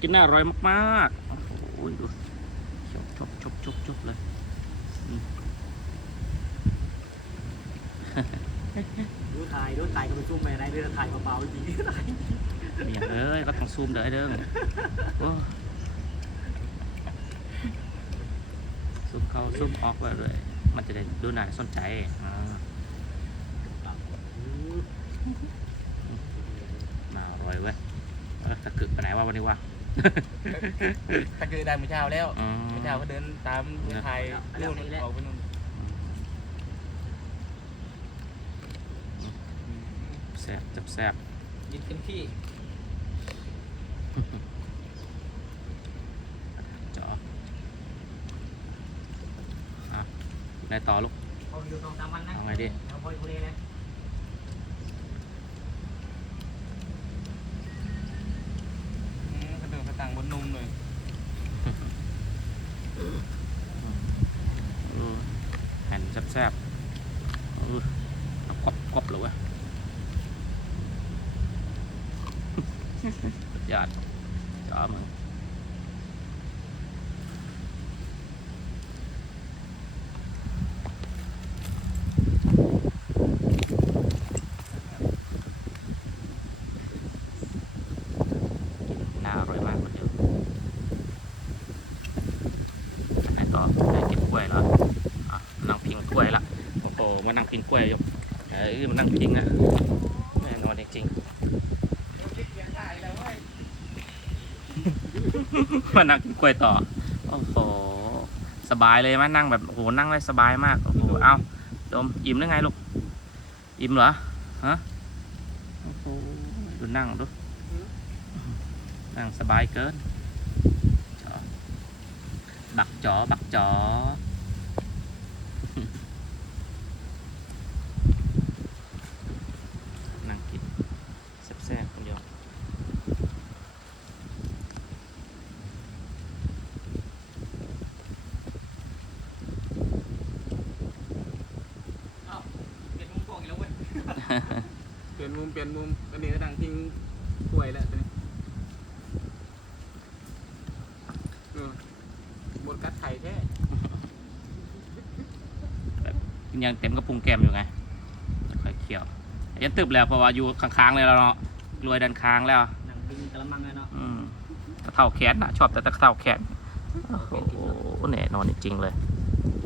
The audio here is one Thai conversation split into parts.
กินน่าอร่อยมากๆโอ้โหดูชบชบชบชบชบเลยดูถ่ายดูถ่ายก็ไปซุ่มไปไหนดูถ่ายเบาๆจริงถ่ายอย่างเอ้ยก็ต้องซูมเด้อไอ้เด้งโอ้ซูมเข้าซูมออกไปเลย มันจะได้ดูน่าสนใจอ่ามาอร่อยเว้ยเออตะกึกไปไหนวะวันนี้วะ ตะเกียได้เมื่อเช้าแล้วอืมเมื่อเช้าก็เดินตามไทยนู่นออกไปนู่นแซ่บจับแซ่บยินเต็มที่จออะได้ต่อลูก เอาอยู่สองสามวันนะเอาไงดิเอาพอยคุยเลยกระเดื่องกระตังบนนุ่มเลย เออ แผ่นแซ่บๆเออเอากรอบกรอบเลยเวะสุดยอดจอมึงน่าอร่อยมากคนเดียวอันไหนต่อได้กินกล้วยแล้วอะนั่งพิงกล้วยละโอ้โหมานั่งพิงกล้วยอยู่เอ้ยมานั่งพิงอะแน่นอนจริงมานั่งกินกล้วยต่อ โอ้โห สบายเลยไหมนั่งแบบโอ้โหนั่งได้สบายมาก โอ้โห เอาดมอิ่มหรือไงลูก อิ่มเหรอ ฮะ โอ้โห ดูนั่งดู นั่งสบายเกินจอบักจอบักจอ นั่งกินแซ่บๆคนเดียว เปลี่ยนมุมกล้องอีกแล้วเว้ย เปลี่ยนมุมเปลี่ยนมุมอันนี้กระตังทิ้งกล้วยแล้วตอนนี้เออบดกัดไข่แท้ยังเต็มกระพุ้งแก้มอยู่ไงค่อยเคี่ยวยันตึบแล้วเพราะว่าอยู่ค้างๆเลยแล้วเนาะรวยดันค้างแล้วหนังบินกระมังเลยเนาะอืมตะเท่าแขนนะชอบแต่ตะเท่าแขนโอ้โหแน่นอนจริงๆเลย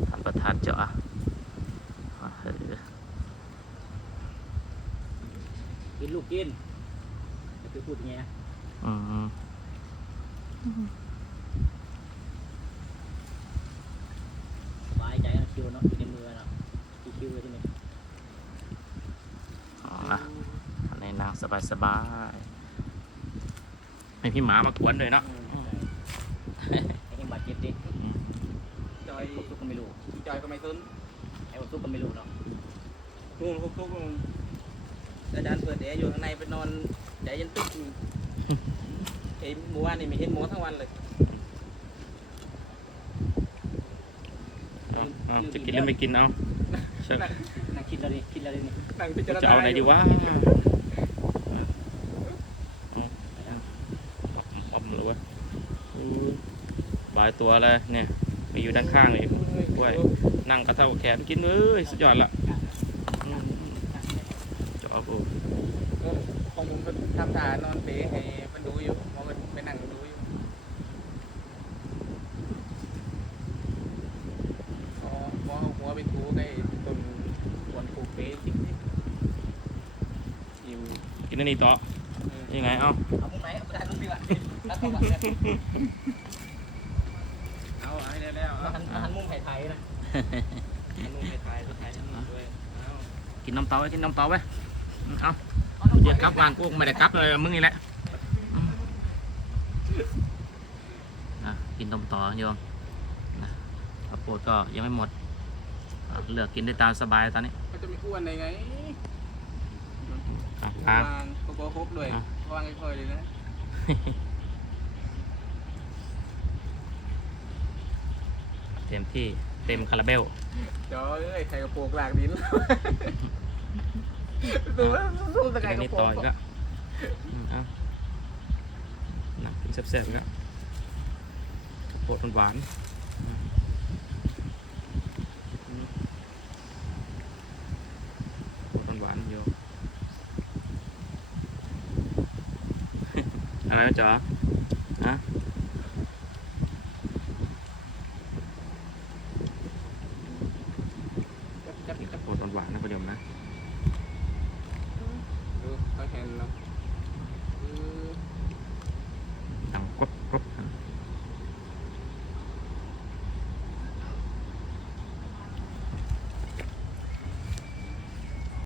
ท่านประธานเจ้าอะเออ กินลูกกินจะไปพูดยังไงนะอืมสบายใจนะคิวเนาะอยู่ในมือเนาะคิวเลยที่นี่เอาละอันนี้นางสบายๆไม่พี่หมามากวนเลยเนาะไอ้ยังบาดเจ็บดิอืมจอไอ้ยพวกทุกก็ไม่รู้จอยก็ไม่ตื้นไอ้พวกทุกก็ไม่รู้เนาะนู่นทุกๆนู่น อาจารย์เปิดแอร์อยู่ข้างในไปนอนใจเย็นตึ๊กอยู่เอ้ยหมู่บ้านนี่ไม่เห็นหมูทั้งวันเลยเอาเอาจะกินหรือไม่กินเอาเชิญนั่งคิดแล้วดิคิดแล้วดินี่นั่งพิจารณาจะเอาไหนดีวะอมหรือวะอู้บายตัวเลยเนี่ยมีอยู่ด้านข้างเลยกล้วยนั่งกระเท่าแขนกินเอ้ยสุดยอดละอืมจอบโอ้ เออ ของผมเป็นทำทานอนเตะให้มันดูอยู่มองมันไปนั่งดูอยู่อ๋อมองเอาหัวไปถูใกล้ต้นสวนปลูกเป๊ะจริงๆอยู่กินอันนี้ต่อเออยังไงเอ้าเอาพวกไหนเอาไปได้ทุกทีอะแล้วก็แบบเอาให้ได้แล้วเอาหันหันมุมไทยๆนะอันนู้นไปถ่ายไปถ่ายอันนู้นด้วยเอากินน้ำเต้าไว้กินน้ำเต้าไว้อืมเอ้า เดี๋ยวกลับบ้านกูไม่ได้กลับเลยมึงนี่แหละอืมนะกินนมต่อโยมนะข้าวโพดก็ยังไม่หมดอะเลือกกินได้ตามสบายตอนนี้เขาจะไม่อ้วนได้ไงอะวาอะงโกโก้ครบด้วยอะวางค่อยๆเลยนะเต็มที่เต็มคาราเบลเดี๋ยวเอ้ยไข่กระโปรงหลากดิน แล้วดูว่าสู้ตะกินไคร้อันกระนี้โปรต่องอีกแล้วอืมเอ้าหนักกินแซ่บๆนะโปรดหวานๆอืมโปรดหวานๆโยอะไรนะจ๊ะฮะจับจับนี่จับโปรดหวานๆนะประเดี๋ยวนะ ดู